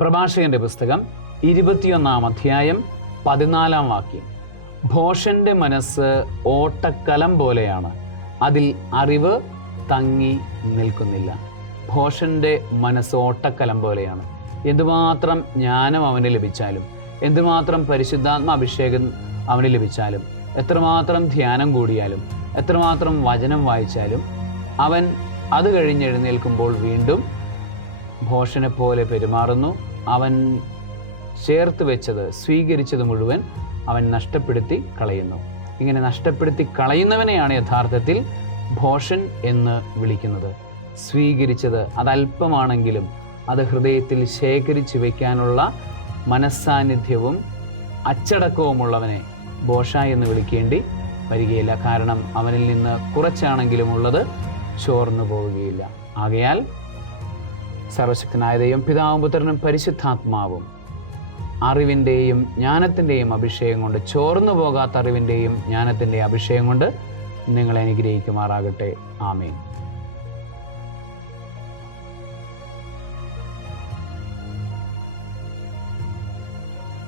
പ്രഭാഷകന്റെ പുസ്തകം 21 അധ്യായം 14 വാക്യം. ഭോഷന്റെ മനസ്സ് ഓട്ടക്കലം പോലെയാണ്, അതിൽ അറിവ് തങ്ങി നിൽക്കുന്നില്ല. ഭോഷന്റെ മനസ്സ് ഓട്ടക്കലം പോലെയാണ്. എന്തുമാത്രം ജ്ഞാനം അവന് ലഭിച്ചാലും, എന്തുമാത്രം പരിശുദ്ധാത്മാഭിഷേകം അവന് ലഭിച്ചാലും, എത്രമാത്രം ധ്യാനം കൂടിയാലും, എത്രമാത്രം വചനം വായിച്ചാലും, അവൻ അത് കഴിഞ്ഞെഴുന്നേൽക്കുമ്പോൾ വീണ്ടും ഭോഷനെ പോലെ പെരുമാറുന്നു. അവൻ ചേർത്ത് വെച്ചത്, സ്വീകരിച്ചത് മുഴുവൻ അവൻ നഷ്ടപ്പെടുത്തി കളയുന്നു. ഇങ്ങനെ നഷ്ടപ്പെടുത്തി കളയുന്നവനെയാണ് യഥാർത്ഥത്തിൽ ഭോഷൻ എന്ന് വിളിക്കുന്നത്. സ്വീകരിച്ചത് അതല്പമാണെങ്കിലും അത് ഹൃദയത്തിൽ ശേഖരിച്ചു വയ്ക്കാനുള്ള മനസ്സാന്നിധ്യവും അച്ചടക്കവുമുള്ളവനെ ഭോഷ എന്ന് വിളിക്കേണ്ടി വരികയില്ല. കാരണം അവനിൽ നിന്ന് കുറച്ചാണെങ്കിലും ഉള്ളത് ചോർന്നു പോവുകയില്ല. ആകയാൽ സർവശക്തനായ ദൈവം പിതാവും പുത്രനും പരിശുദ്ധാത്മാവും അറിവിൻ്റെയും ജ്ഞാനത്തിൻ്റെയും അഭിഷേകം കൊണ്ട്, ചോർന്നു പോകാത്ത അറിവിൻ്റെയും ജ്ഞാനത്തിൻ്റെയും അഭിഷേകം കൊണ്ട് നിങ്ങളെ അനുഗ്രഹിക്കുമാറാകട്ടെ. ആമേൻ.